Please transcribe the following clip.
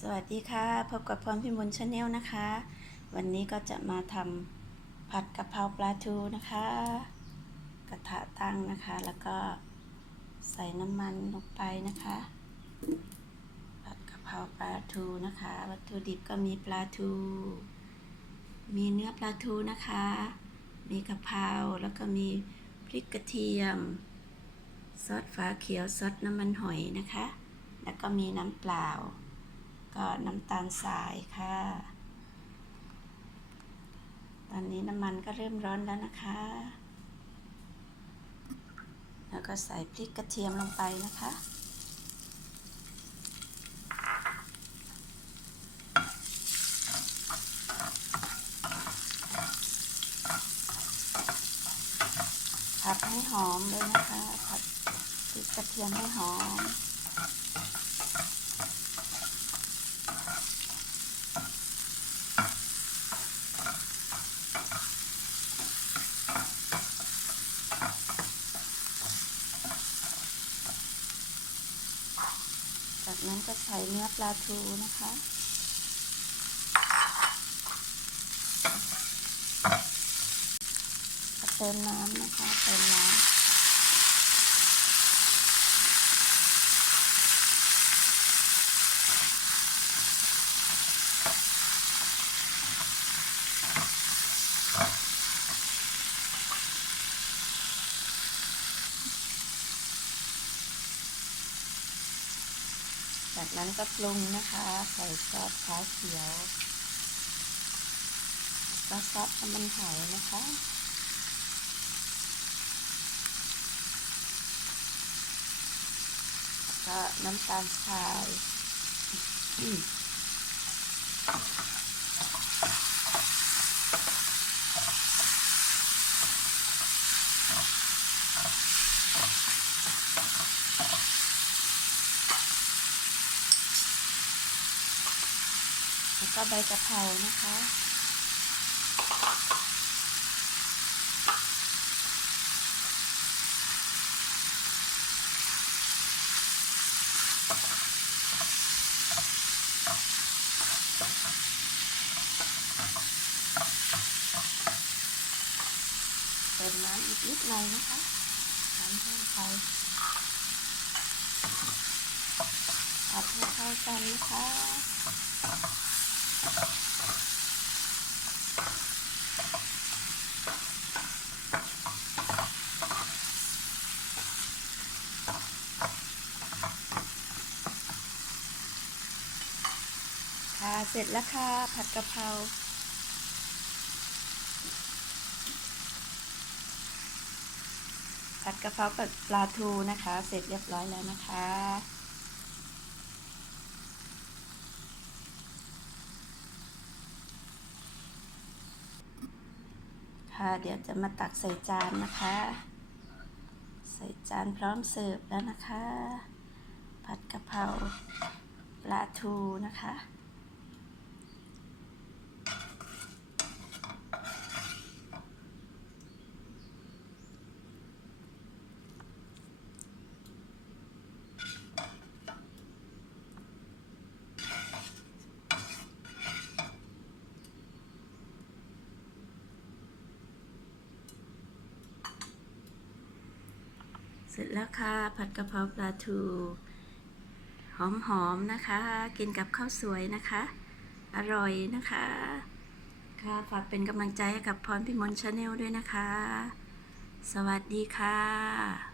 สวัสดีค่ะ พบกับพรพิมลชาแนลนะคะ วันนี้ก็จะมาทำผัดกะเพราปลาทูนะคะ กระทะตั้งนะคะ แล้วก็ใส่น้ำมันลงไปนะคะ ผัดกะเพราปลาทูนะคะ วัตถุดิบก็มีปลาทู มีเนื้อปลาทูนะคะ มีกะเพราแล้วก็มีพริกกระเทียม ซอสฟ้าเขียว ซอสน้ำมันหอยนะคะ แล้วก็มีน้ำเปล่า ก็น้ำตาลทรายค่ะ ตอนนี้น้ำมันก็เริ่มร้อนแล้วนะคะ แล้วก็ใส่พริกกระเทียมลงไปนะคะ ผัดให้หอมเลยนะคะ ผัดพริกกระเทียมให้หอม จากนั้นก็ใส่เนื้อปลาทูนะคะเติมน้ำนะคะเติมน้ำ จากนั้นก็ปรุงนะคะ ใส่ซอสขาเขียวก็ซอสทำมันหอยนะคะก็น้ำตาลทราย แล้วก็ใบกะเพรานะคะเติมน้ำอีกนิดหน่อยนะคะน้ำแห้งไปผัดให้เข้ากันนะคะ ค่ะเสร็จแล้วค่ะ ผัดกะเพราผัดกะเพรากับปลาทูนะคะ เสร็จเรียบร้อยแล้วนะคะ ค่ะเดี๋ยวจะมาตักใส่จานนะคะ ส่จานพร้อมเสิร์ฟแล้วนะคะ ผัดกะเพราปลาทูนะคะ เสร็จแล้วค่ะ ผัดกะเพราปลาทู หอมๆนะคะ กินกับข้าวสวยนะคะ อร่อยนะคะ ค่ะฝากเป็นกำลังใจให้กับพรพิมลชาแนลด้วยนะคะ สวัสดีค่ะ